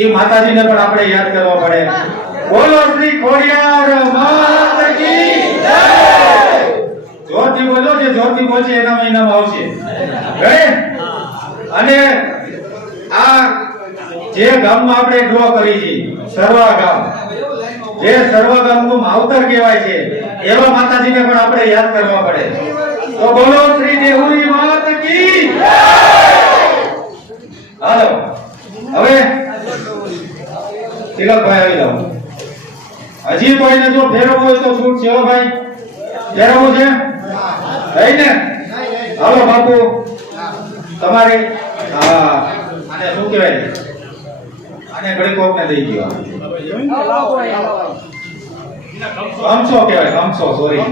એ માતાજીને પણ આપણે યાદ કરવા પડે. બોલો શ્રી ખોડિયાર માત જય! જોરથી બોલો જે જોરથી બોલશે એના મહિનામાં આવશે. ગણે અને આ જે ગામમાં આપણે ડ્રો કરી છે, સર્વા ગામ, જે સર્વ ગામનું માવતર કહેવાય છે, એવા માતાજીને પણ આપણે યાદ કરવા પડે. તો બોલો શ્રી દેહુરી માત કી જય! હાલો. હવે તિલકભાઈ આવી જાઓ? હજી કોઈને જો ફેરવવું હોય તો છૂટ છે ભાઈ? ફેરવવું છે? નહીં ને? હાલો બાપુ. તમારી હા. આને શું કહેવાય? આને ઘડી કોકને દઈ ગયો. કમસો કહેવાય કમસો સોરી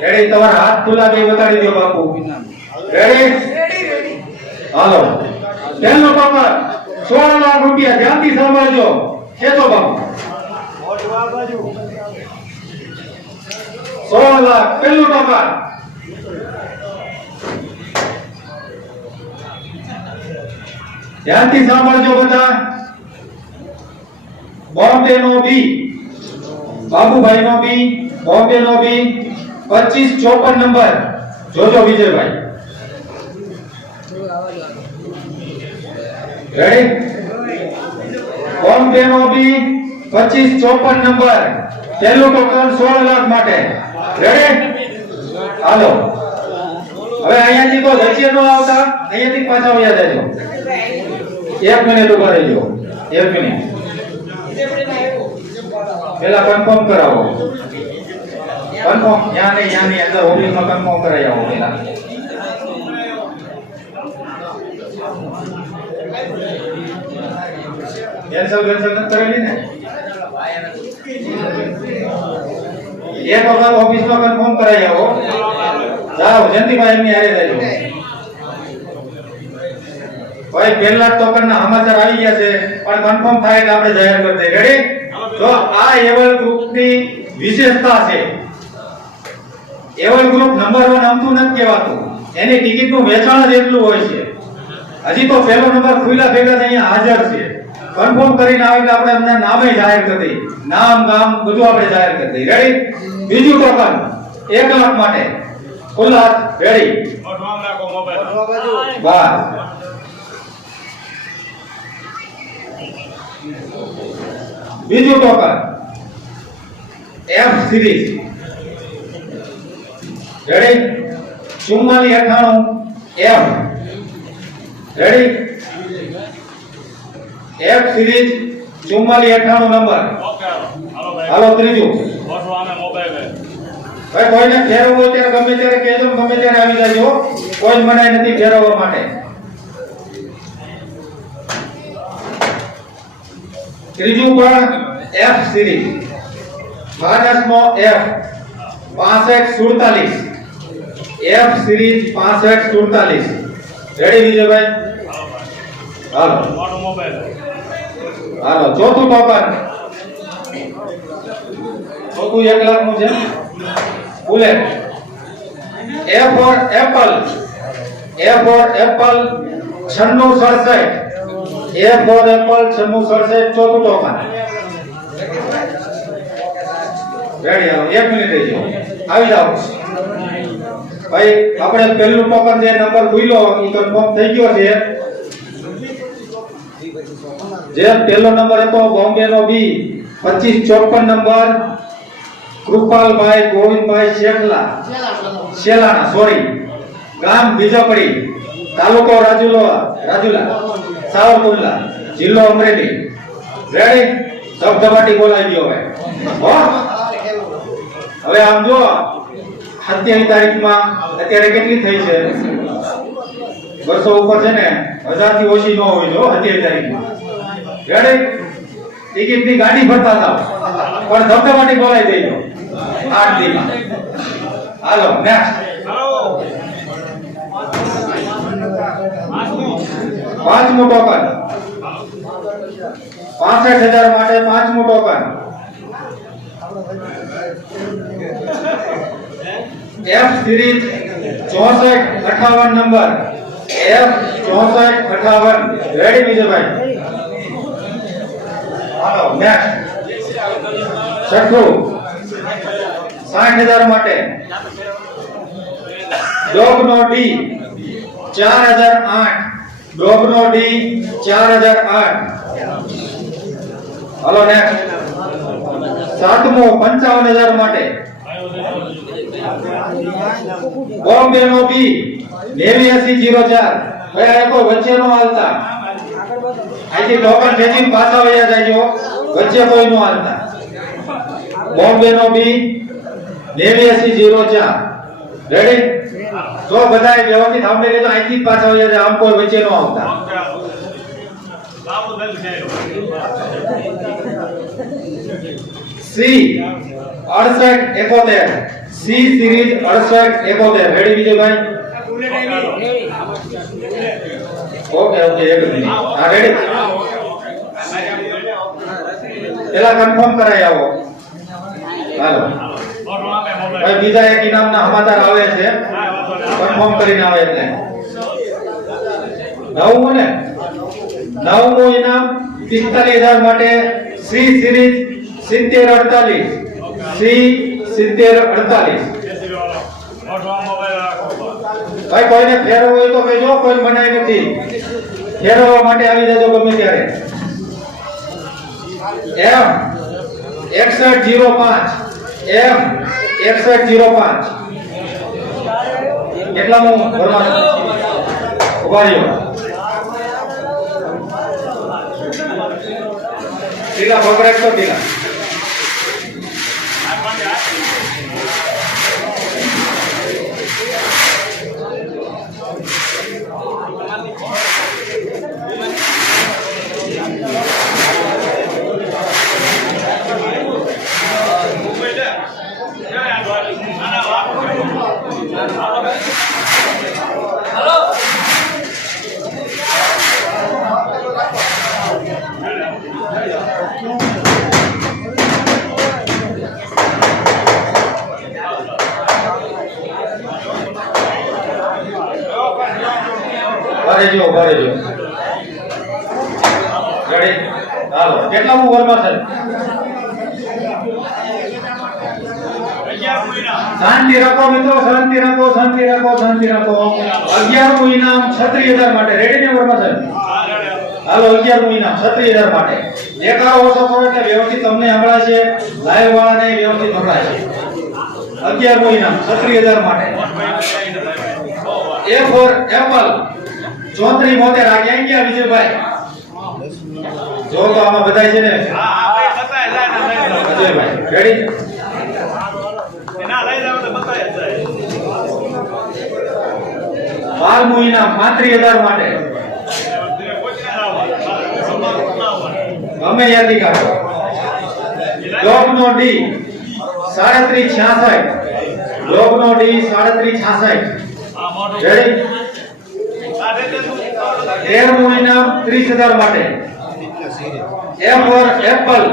રેડી તમારા હાથ ખુલ્લા બે બતાડી દો બાપુ. રેડી? હાલો. પહેલો પાપા સોળ લાખ રૂપિયા ધ્યાનથી સાંભળજો કેતો બાપુ. સોળ લાખ, પહેલું પાપા ધ્યાનથી સાંભળજો બધા. બોમ્બે નો બી. બાબુભાઈ નો બી, બોમ્બે નો બી. પચીસ ચોપન નંબર. જોજો વિજયભાઈ. રેડી બોમ્બે નો બી? પચીસ ચોપન નંબર. પહેલું ટોકન સોળ લાખ માટે. રેડી હાલો. હવે અહીંયાથી તો રચિયા નો આવતા? અહીંયાથી પાછા વયા જજો. એક મિનિટ ઊભા રહેજો. એક મિનિટ. પેલા કન્ફર્મ કરાવો. કન્ફર્મ યા નહીં યા નહીં. અંદર ઓફિસમાં કન્ફર્મ કરાવી આવો પેલા. કરેલી ને? એક વખત ઓફિસમાં કન્ફર્મ કરાવી આવો જાઓ જયંતિભાઈ એમની હારે ભાઈ, પહેલા ટોકન સમાચાર આવી ગયા છે, પણ કન્ફર્મ થાય આપણે જાહેર કરી રેડી તો આ એવલ ગ્રુપની વિશેષતા છે. એવલ ગ્રુપ નંબર વન અમતું નથી કહેવાતું. એની ટિકિટનું વેચાણ જ એટલું હોય છે. હજી તો પહેલો નંબર ખુલ્લા ભેગા અહીંયા હાજર છે. કન્ફર્મ કરીને આવે એટલે આપણે એમના નામે જાહેર કરી નામ, ગામ બધું આપણે જાહેર કરી દઈએ. રેડી બીજું ટોકન. એક લાખ માટે. ખુલ્લા હાથ. રેડી બસ બીજું ટોકન. એફ સિરીઝ રેડી ચુમ્માલી અઠાણું એફ રેડી એફ સિરીઝ ચુમ્માલી અઠાણું નંબર હાલો. ત્રીજું. ભાઈ કોઈને ફેરવવું હોય ત્યારે ગમે ત્યારે કહેજો ગમે ત્યારે આવી જજો કોઈ જ મનાઈ નથી ફેરવવા માટે. ત્રીજું પણ એફ સિરીઝ માઇનસનો એફ પાસઠ સુડતાલીસ. એફ સિરીઝ પાસઠ સુડતાલીસ. રેડી વિજયભાઈ? હાલો હાલો, ચોથું ટોકન ચોથું એક લાખનું છે. Bullet A for apple A for apple છન્નું સડસઠ. એ ફોર એપલ છન્નું સડસઠ, ચોથું ટોકન રેડી આવો એક મિનિટ રહી જાઓ આવી જાઓ. ભાઈ, આપણે પહેલું ટોકન જે નંબર ખુલ્યો એ કન્ફર્મ થઈ ગયો છે. જે પહેલો નંબર હતો બોમ્બેનો બી. પચીસ ચોપન નંબર કૃપાલભાઈ ગોવિંદભાઈ શેખલા. શેલાણા સોરી ગામ બીજાપડી, તાલુકો રાજુલા રાજુલા, સાવરકુંડલા, જિલ્લો અમરેલી. રેડી ધબધબાટી બોલાવી ગયો હવે. હવે આમ જો, સત્યાવીસ તારીખમાં અત્યારે કેટલી થઈ છે? બસો ઉપર છે ને હજારથી ઓછી ન હોય જો, સત્યાવીસ તારીખમાં. રેડી ટિકિટની ગાડી ભરતા હતા પણ ધબધબાટી બોલાઈ દેજો. આઠ દીમાં હાલો નેક્સ્ટ પાંચમું ટોકન. પાસઠ હજાર માટે પાંચમું ટોકન. એફ સિરીઝ ચોસઠ અઠાવન નંબર એફ ચોસઠ અઠાવન. રેડી વિજયભાઈ? નેક્સ્ટ છઠ્ઠું સાઠ હજાર માટે. ડોગ ડી ચાર હજાર આઠ. ડોગ ડી ચાર હજાર આઠ. હલો નેક્સ્ટ સાતમો, પંચાવન હજાર માટે. બોમ્બે નો બી નેવ્યાસી જીરો ચાર. ભાઈ આ કોઈ વચ્ચે નો હાલતા. અહીંથી ટોકન ખેંચીને પાછા વયા જાજો વચ્ચે કોઈ નો હાલતા. બોમ્બે નો બી, નેવ્યાસી જીરો ચાર. રેડી તો બધા વ્યવસ્થિત સાંભળી લેજો, અહીંથી પાછા વયા જાય, આમ કોઈ વચ્ચે નો આવતા. સી, અડસઠ એકોતેર. સી સિરીઝ અડસઠ એકોતેર. રેડી વિજયભાઈ? મિનિટ. હા રેડી પેલા કન્ફર્મ કરાઈ આવો. હાલો. બીજા એક ઇનામના હમાદાર આવે છે. કન્ફર્મ કરીને આવે એટલે. નવમું ને? નવમું ઇનામ પિસ્તાલીસ હજાર માટે સી સિરીઝ સિત્તેર અડતાલીસ. સી સિત્તેર અડતાલીસ. ભાઈ, કોઈને ફેરવવું હોય તો કહેજો, કોઈ મનાય નથી. ફેરવવા માટે આવી જજો ગમે ત્યારે. એમ, એકસઠ જીરો પાંચ. એમ, એકસઠ જીરો પાંચ. કેટલામું ભરવાનું? ઊભા રહ્યો. ઢીલા પકડાય તો ઢીલા ભરે જો ભરે જો રેડી હાલો કેટલામું વરમાં છે? શાંતિ રાખો મિત્રો, શાંતિ રાખો શાંતિ રાખો શાંતિ રાખો. અગિયારમું ઇનામ છત્રીસ હજાર માટે. રેડી ને વરમાં છે? હાલો અગિયારમું ઇનામ છત્રીસ હજાર માટે. દેખાડો ઓછો કરો એટલે વ્યવસ્થિત તમને સંભળાય છે? લાઈવ વાળાને વ્યવસ્થિત સંભળાય છે. અગિયારમું ઇનામ છત્રીસ હજાર માટે. એ ફોર એપલ ચોત્રી મોતેર આ ક્યાં ગયા, વિજયભાઈ? જો તો આમાં બધાય છે ને? વિજયભાઈ રેડી બારમું ઇનામ પાંત્રીસ હજાર માટે. ગમે યાદી કાઢો લોક નો ડી સાડત્રીસ છ્યાસઠ લોક નો ડી સાડત્રીસ છ્યાસઠ રેડી તેરમું ઇનામ ત્રીસ હજાર માટે એમ ફોર એપલ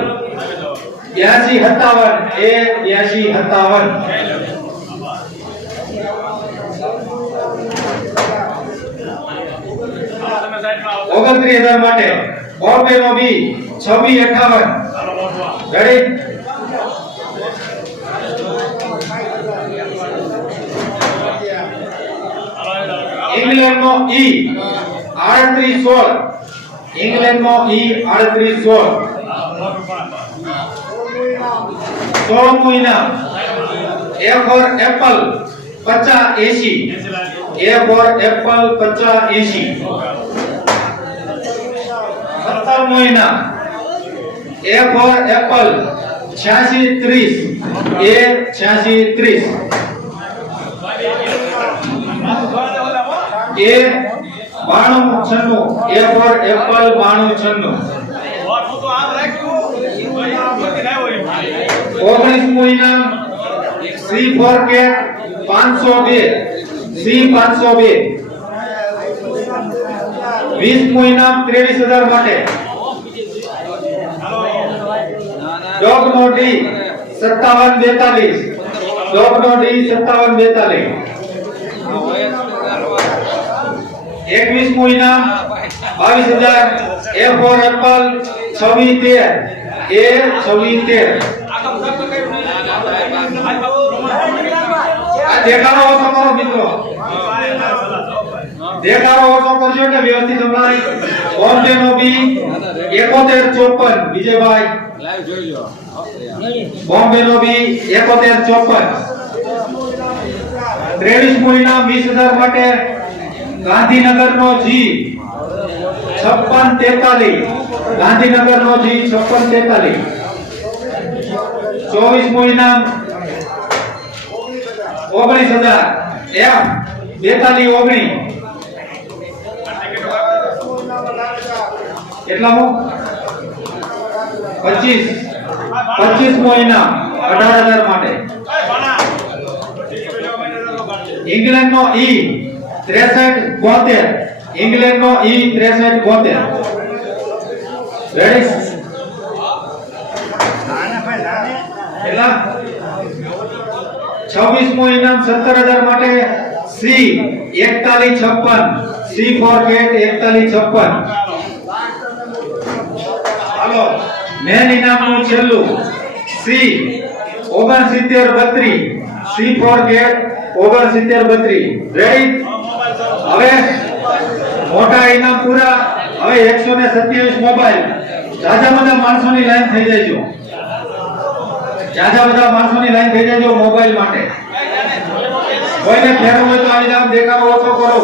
બ્યાસી સત્તાવન એ બ્યાસી સત્તાવન ઓગણત્રીસ હજાર માટે બોમ્બે નો બી છવ્વી અઠાવન રેડી ઇંગ્લેન્ડ નો ઈ આડત્રીસ સોળ. ઇંગ્લેન્ડ નો ઈ આડત્રીસ સોળ. સોળમું ઇનામ એ ફોર એપલ પચાસ એસી એ ફોર એપલ પચાસ એસી ઇનામ એ ફોર એપલ છ્યાસી ત્રીસ. એ છ્યાસી ત્રીસ. એ બાણું છન્નું. એ ફોર એપલ બાણું છન્નું. ઓગણીસમું ઇનામ સી ફોર કેટ પાંચસો બે. સી પાંચસો બે. વીસ ઇનામ ત્રેવીસ હજાર માટે. ડોગ નો ડી સત્તાવન બેતાલીસ. ડોગ નો ડી સત્તાવન બેતાલીસ. એકવીસ ઇનામ બાવીસ હજાર. એ ફોર એપલ છવ્વી તેર. એ છવ્વી તેર. દેખાડો ઓછો કરો મિત્રો. દેખાડો ઓછો કરજો કે વ્યવસ્થિત હમણાં બોમ્બે નો બી એકોતેર ચોપન વિજયભાઈ. લો. બોમ્બે નો બી એકોતેર ચોપન. ત્રેવીસ પૂર્ણામ વીસ હજાર માટે ગાંધીનગર નો જી છપ્પન તેતાલીસ. ગાંધીનગર નો જી છપ્પન તેતાલીસ. ચોવીસ પૂર્ણામ ઓગણીસ હજાર. એમ બેતાલીસ ઓગણીસ. કેટલામો? પચીસ. પચીસ મહિના અઢાર હજાર માટે. ઇંગ્લેન્ડ નો ઈ ત્રેસઠ ઇંગ્લેન્ડ નો ઈ ત્રેસઠ રેડી કેટલા? છવ્વીસ મો ઇનામ, સત્તર હજાર માટે. સી એકતાલીસ છપ્પન. સી ફોર કેટ એકતાલીસ છપ્પન હાલો મેન ઇનામનું છેલ્લું સી ઓગણસિત્તેર બત્રી. સી ફોર કેટ ઓગણસિત્તેર બત્રીસ રેડી હવે મોટા ઇનામ પૂરા. હવે એકસો ને સત્યાવીસ મોબાઈલ. જાજા બધા માણસોની લાઈન થઈ જાય જાજા બધા માણસોની લાઈન થઈ જાય મોબાઈલ માટે. કોઈને ફેરવું હોય તો આવી જાવ દેખાડો, ઓછો કરો.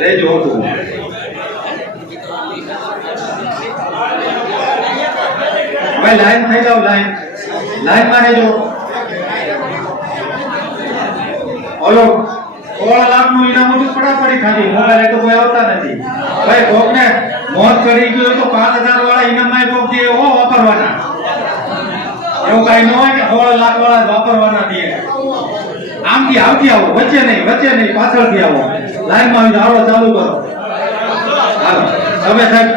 લેજો હતું હવે લાઈન થઈ જાવ લાઈન લાઈનમાં રહેજો. ઓલો સોળ લાખનું ઇનામ હતું પડાપડી ખાલી મોબાઈલ તો કોઈ આવતા નથી. ભાઈ, કોકને મોત કરી ગયો તો પાંચ હજાર વાળા ઇનામમાં કોક દે એવો વાપરવાના. એવું કઈ ન હોય કે સોળ લાખ વાળા વાપરવાના દે આમથી આવતી આવો, વચ્ચે નહીં વચ્ચે નહીં, પાછળથી આવો. લાઈનમાં આવીને ચાલુ કરો. હાલો, તમે સાહેબ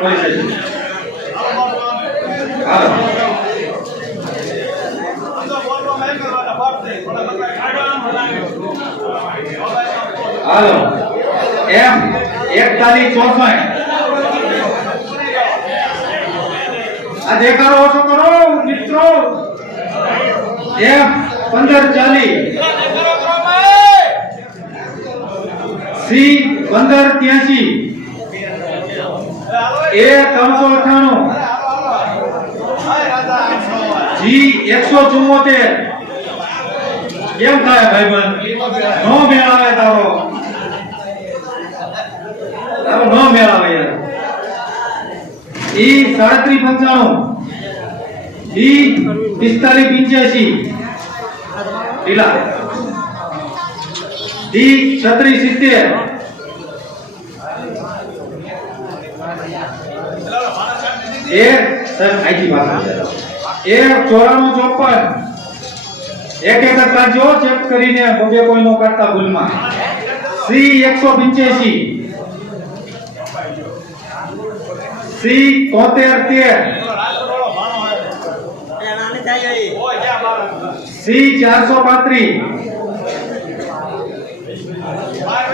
પોલીસ સ્ટેશન. હાલો. હાલો. એમ, એકતાલીસ ચોસઠ. આ દેખાડો ઓછો કરો, મિત્રો. એમ, પંદર ચાલીસ. સી પંદર ત્યાસી એ ત્રણસો અઠાણું જી એકસો ચુમ્મોતેર. કેમ થાય ભાઈબંધ? નો મેળ આવે તારો. તારો નો મેળ આવે યાર. ઈ સાડત્રીસ પંચાણું. ઈ પિસ્તાલીસ પંચ્યાસી ઢીલા ડી છત્રીસ સિત્તેર. એકસો પંચ્યાસી. સી તોતેર તેર. સી ચારસો પાંત્રીસ.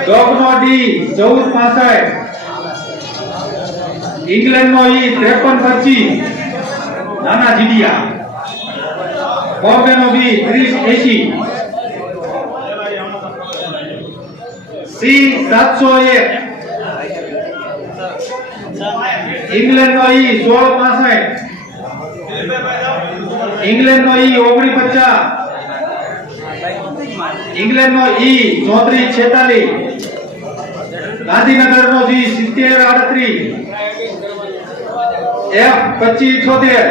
ડોગનો ડી ચૌદ પાસઠ. ઇંગ્લેન્ડ નો ઈ ત્રેપન પચીસ. નાના જીડિયા. બોમ્બે નો બી ત્રીસ એસી સી સાતસો એક. ઇંગ્લેન્ડ નો ઈ સોળ પાસઠ. ઇંગ્લેન્ડ નો ઈ ઓગણી પચાસ ઇંગ્લેન્ડ નો ઈ ચોત્રીસ છેતાલીસ. ગાંધીનગર નો જી સિત્તેર આડત્રીસ. એફ પચીસ ઇઠોતેર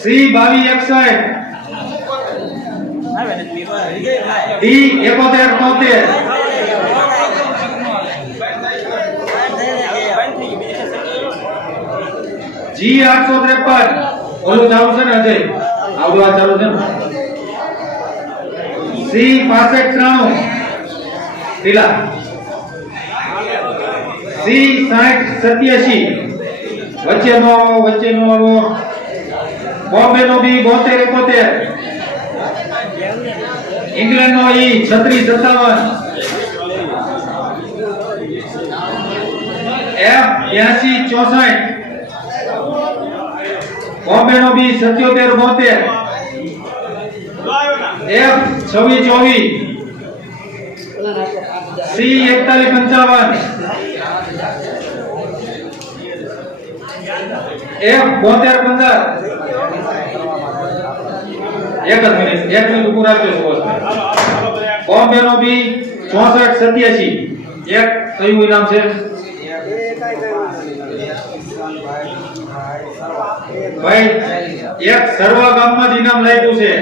સી બાવીસ એકસઠ. ડી એકોતેર તોતેર. જી આઠસો ત્રેપન. ઓલું ચાલુ છે ને અજય આવડું આ ચાલુ છે ને? સી પાસઠ ત્રાણું. ઢીલા સી સાઠ સત્યાસી. વચ્ચે નો આવો વચ્ચે નો આવો બોમ્બે નો બી બોતેર એકોતેર ઇંગ્લેન્ડ નો ઈ છત્રીસ, સત્તાવન. એફ બ્યાસી, ચોસઠ. બોમ્બે નો બી સત્યોતેર, બોતેર. એફ છવ્વીસ, ચોવીસ. સી એકતાલીસ પંચાવન. એફ બોતેર પંદર. એક જ મિનિટ, એક મિનિટ રાખજો સુભાષભાઈ બોમ્બે નો બી ચોસઠ સત્યાસી. એક કયું ઇનામ છે? ભાઈ, એક સર્વ ગામમાં જ ઇનામ લાગ્યું છે.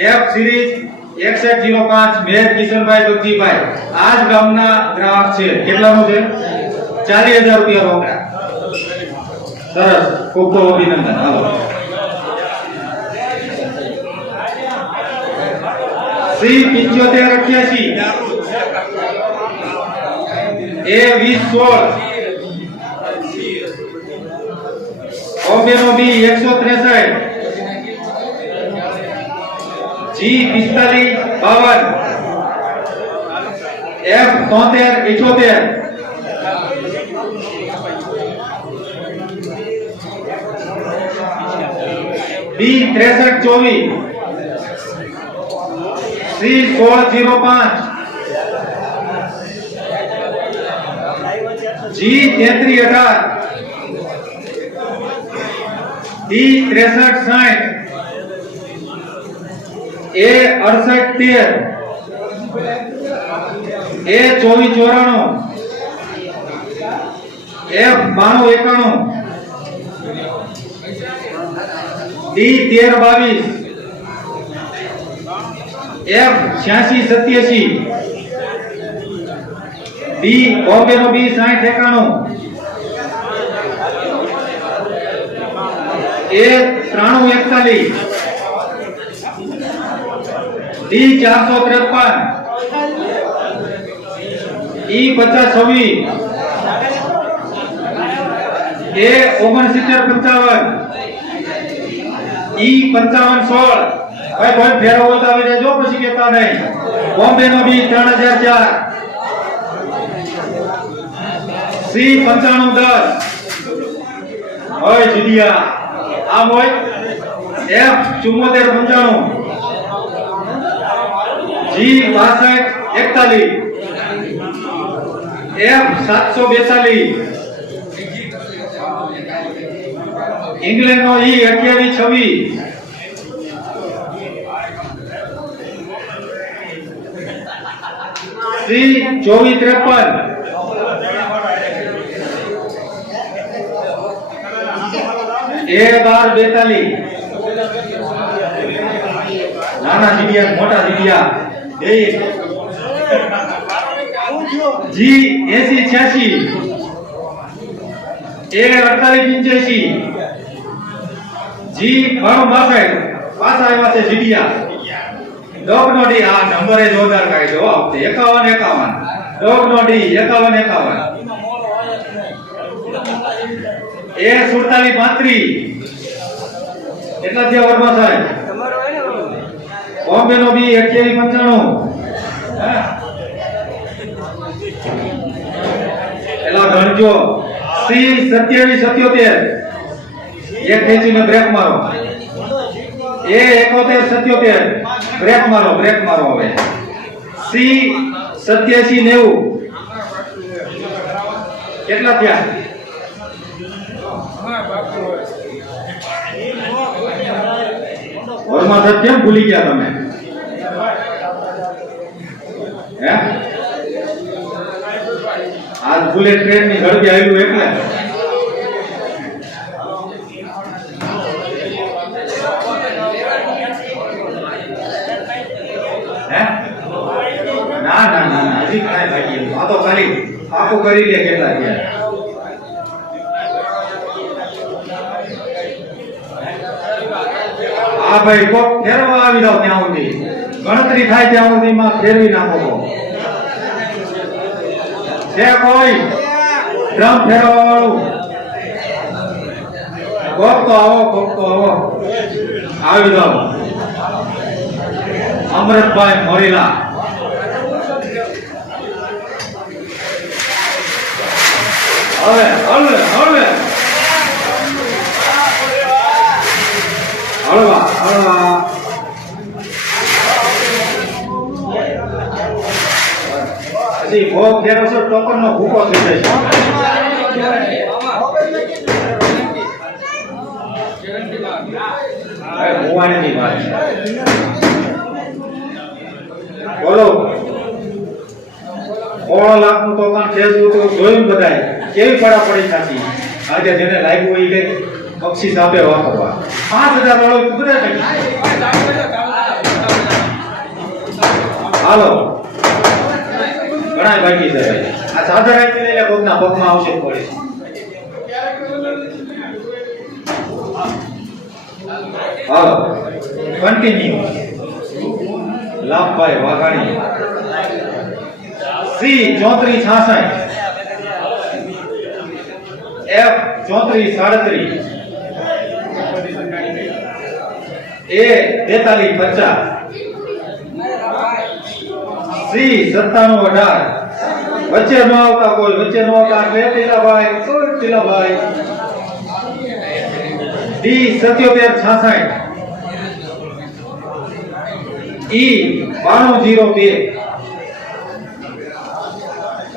એફ સિરીઝ એકસઠ જીરો પાંચ મેર કિશનભાઈ બગજીભાઈ આ ગામના ગ્રાહક છે. કેટલાનું છે? ચાલીસ હજાર રૂપિયા રોકડા. સરસ. ખૂબ ખૂબ અભિનંદન. હાલો. સી પિંચોતેર અઠ્યાસી. એ વીસ સોળ. બોમ્બે નો બી એકસો ત્રેસઠ. જી પિસ્તાલીસ બાવન. એફ તોતેર, ઇઠોતેર. બી ત્રેસઠ, ચોવીસ. સી સોળ જીરો પાંચ. જી તેત્રી, અઢાર. ડી ત્રેસઠ, સાઠ. એ અડસઠ તેર. એ ચોવીસ ચોરાણું. એફ બાણું એકાણું. ડી તેર બાવીસ. એફ છ્યાસી સત્યાસી. બી બોમ્બે નો બી સાઠ એકાણું. એ ત્રાણું એકતાલીસ. ડી ચારસો ત્રેપન ઈ પચાસ છવ્વીસ એ ઓગણસિત્તેર પંચાવન ઈ પંચાવન સોળ ભાઈ કોઈ ફેરવો હોય તો આવી જો પછી કેતા નહીં બોમ્બે નો બી ત્રણ હજાર ચાર સી પંચાણું દસ હોય જીડિયા આમ હોય એફ ચુમ્મોતેર પંચાણું જી બાસઠ એકતાલીસ. એફ, સાતસો બેતાલીસ. ઇંગ્લેન્ડ નો ઈ અઠ્યાવીસ, છવ્વીસ. સી, ચોવીસ, ત્રેપન. એ, બાર, બેતાલીસ. નાના જીડિયા, મોટા જીડિયા. આ નંબરે જોરદાર હો આ એકાવન એકાવન. ડોગ નો એકાવન એકાવન. એ સુડતાલીસ પાંત્રીસ. કેટલા થયા વર્મા સાહેબ? બોમ્બે નો બી અઠ્યાવીસ પંચાણું? એલા ગણજો સી સત્યાવીસ સત્યોતેર. એક ખેંચીને બ્રેક મારો. એ એકોતેર સત્યોતેર. બ્રેક મારો બ્રેક મારો હવે. સી સત્યાસી નેવું. કેટલા થયા? વર્મા સાહેબ કેમ ભૂલી ગયા તમે હે આજ બુલેટ ટ્રેનની ઝડપે આવ્યું એટલે હે ના ના ના ના હજી કાંઈ બાકી નથી. આ તો ખાલી પાકું કરી લે કેટલા થયા હા ભાઈ કોક ફેરવા આવી લો ત્યાં સુધી. ગણતરી થાય ત્યાં સુધીમાં ફેરવી નાખો. છે કોઈ ડ્રમ ફેરવા વાળું કોક તો આવો, કોક તો આવો. આવી લો અમૃતભાઈ મોરીલા. હવે હવે હવે. હજી ભોગ ફેરવશો ટોકન નો ભૂકો થઈ જશે છે. બોલો. સોળ લાખનું ટોકન તો જોયું બધાય કેવી પડાપડી થતી? આજે જેને લાગ્યું હોય કઈ બક્ષીસ આપે વાપરવા. પાંચ હજાર વાળો ટકી હાલો. ઘણા બાકી છે. આ ચાદર આપી લઈને કોકના પગમાં આવશે પડે. હાલો. કન્ટિન્યુ લાભભાઈ વાઘાણી. સી ચોત્રીસ છાસઠ એફ ચોત્રીસ સાડત્રીસ. એ તેતાલીસ, પચાસ. સી, સત્તાણું, અઢાર. વચ્ચે ન આવતા કોઈ વચ્ચે ન આવતા એટલે ટીલાભાઈ, કોઈ ટીલાભાઈ. ડી સત્યોતેર છાસઠ. ઈ, બાણું, જીરો, બે.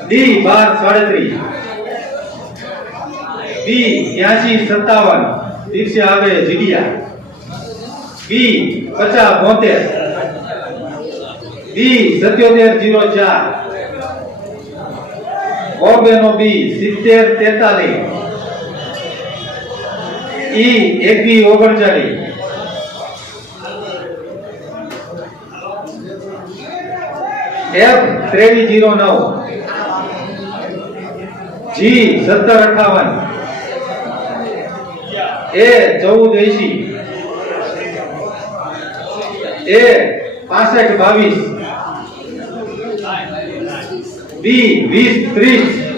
ડી, બાર, સાડત્રીસ. બી ત્યાસી, સત્તાવન. દિવસે આવે, જીડિયા. બી પચાસ બોતેર. બી સત્યોતેર જીરો ચાર. બોમ્બે નો બી સિત્તેર તેતાલીસ. ઈ એકવી ઓગણચાલીસ. એફ ત્રેવીસ જીરો નવ. જી સત્તર અઠાવન. એ ચૌદ એસી એ પાસઠ, બાવીસ. બી, વીસ, ત્રીસ.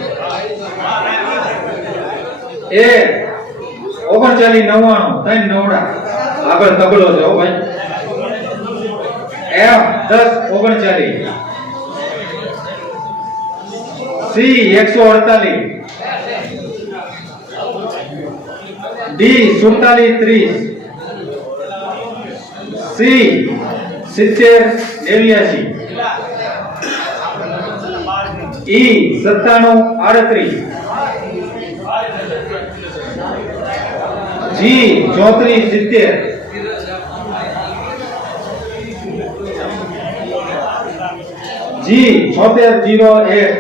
એ ઓગણચાલીસ, નવ્વાણું, ત્રણ નવડા. આગળ તગડો છે ભાઈ. એમ, દસ, ઓગણચાલીસ. સી, એકસો અડતાલીસ. ડી, સુડતાલીસ, ત્રીસ. સી. સિત્તેર નેવ્યાસી ઈ સત્તાણું આડત્રીસ. જી ચોત્રીસ સિત્તેર. જી છોતેર જીરો એક.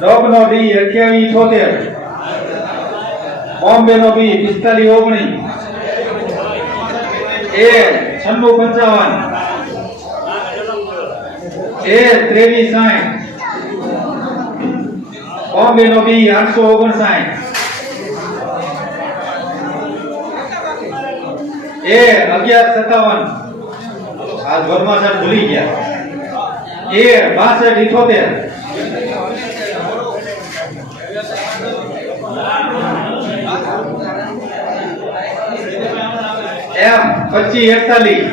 ડબ નો ડી અઠ્યાવીસ છોતેર. બોમ્બે નો બી પિસ્તાલીસ ઓગણીસ. એ છન્નું પંચાવન. એ ત્રેવીસ સાઠ. બોમ્બે નો બી આઠસો ઓગણસાઠ. એ અગિયાર સત્તાવન. આ ઘરમાં સાહેબ ભૂલી ગયા. એ બાસઠ ઇઠોતેર. એમ, પચીસ એકતાલીસ.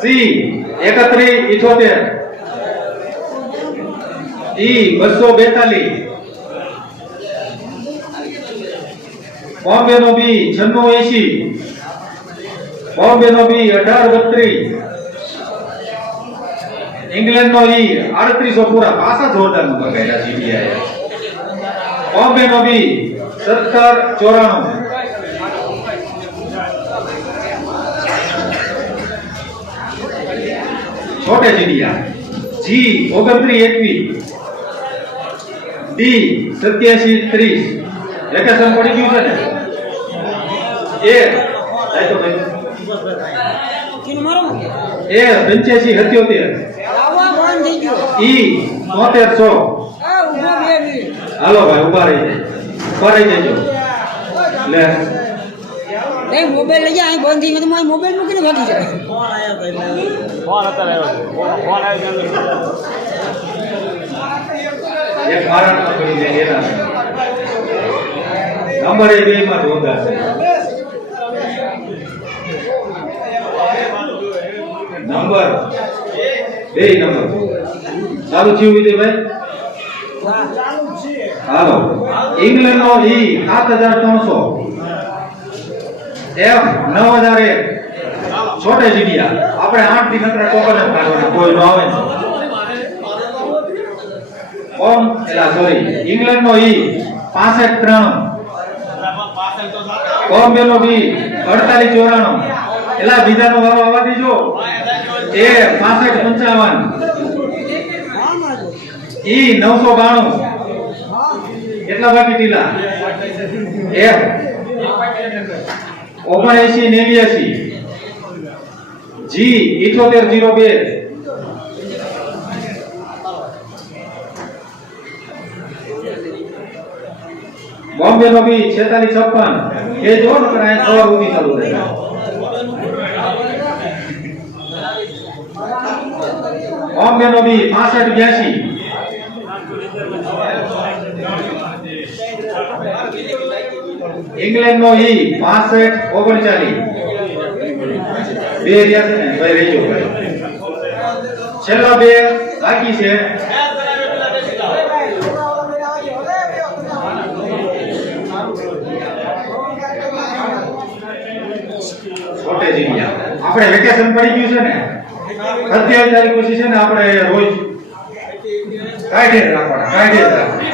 સી, એકત્રીસ, ઇઠોતેર. ઈ, બસો બેતાલીસ. બોમ્બે નો બી છન્નું એસી બોમ્બે નો બી અઢાર બત્રીસ. ઇંગ્લેન્ડ નો ઈ આડત્રીસો પૂરા પાછા જોરદાર નંબર કાઢ્યા જીટીઆઈ બોમ્બે નો બી સત્તર ચોરાણું. છોટે જીડિયા જી ઓગણત્રીસ એકવીસ. ડી સત્યાસી ત્રીસ. વેકેશન પડી ગયું છે ને? એ એ પંચ્યાસી સત્યોતેર. ઈ તોતેર સો. હાલો ભાઈ ઊભા રહી રહી જજો લે. મોબાઈલ લઈ જાય બંધ થઈ ગયો તો મારો મોબાઈલ મૂકીને ભાગી જાય. ફોન અત્યારે આવ્યો ફોન આવ્યો એક એના. નંબર એ બે માં જોરદાર છે. નંબર. બે નંબર. ચાલુ થયું વિજયભાઈ હાલો. ઇંગ્લેન્ડ નો ઈ સાત હજાર ત્રણસો. એફ નવ હજાર એક. છોટે જીડિયા આપણે આઠથી નકરા ટોકન કોઈ નો આવે કોમ એલા સોરી ઇંગ્લેન્ડ નો ઈ પાસઠ ત્રણ. બોમ્બે નો બી અડતાલીસ ચોરાણું. એલા, બીજાનો વારો આવવા દીજો. એ, પાસઠ પંચાવન. ઈ નવસો બાણું. કેટલા બાકી ટીલા? એક ઓગણએસી નેવ્યાસી જી, ઇઠોતેર જીરો બે. બોમ્બે નો બી છેતાલીસ છપ્પન. એ જો નકર અહીંયા સવાર સુધી ચાલુ રહે બોમ્બે નો બી પાસઠ બ્યાસી. ઇંગ્લેન્ડ નો ઈ પાસઠ ઓગણચાલીસ. બે રહ્યા છે ને ભાઈ ભાઈ છેલ્લા બે બાકી છે. આપણે વેકેશન પડી ગયું છે ને અત્યાર તારીખ પછી છે ને, આપણે રોજ કાઢે રાખવાના કાઢે રાખવાના.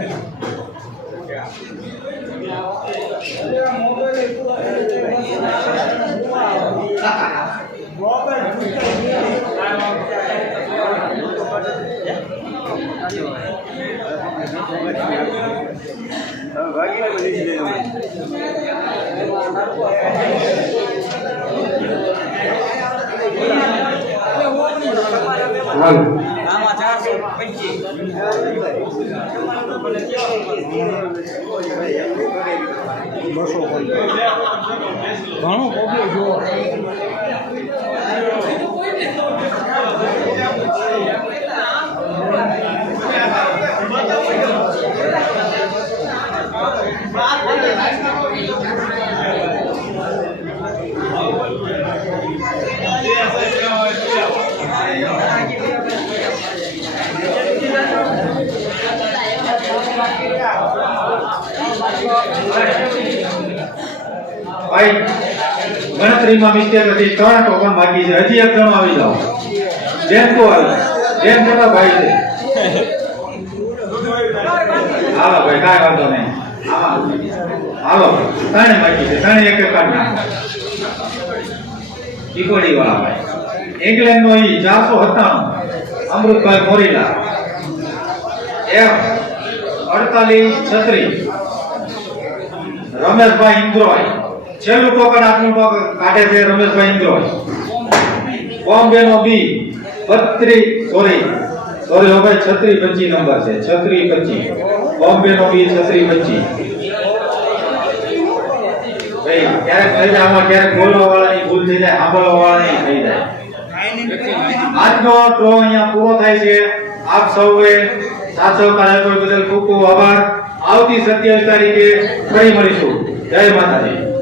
આમાં ચારસો બસો ઘણું પબ્લિક જોવો ભાઈ, ગણતરીમાં મિસ્ટેક હતી, ત્રણ ટોકન બાકી છે. હજી એક ગણો આવી જાઓ બેન તો બેન મોટા ભાઈ છે. હાલો ભાઈ, કાંઈ વાંધો નહીં. હાલો, ત્રણે બાકી છે, ત્રણે એક એક કાઢ વાળા ભાઈ. ઇંગ્લેન્ડ નો ઈ ચારસો સત્તાણું. અમૃતભાઈ મોરીલા. એફ અડતાલીસ છત્રીસ. રમેશભાઈ ઇન્દ્રોય. છેલ્લું ટોકન આપનું ટોકન કાઢે છે, રમેશભાઈ ઇન્દ્રો બોમ્બે નો બી. બત્રી સોરી. સોરી હવે છત્રી પચી નંબર છે. છત્રી પચી બોમ્બે નો બી છત્રી પચી પૂરો થાય છે. આપ સૌએ બદલ ખૂબ ખૂબ આભાર. આવતી સત્યાવીસ તારીખે ફરી મળીશું. જય માતાજી.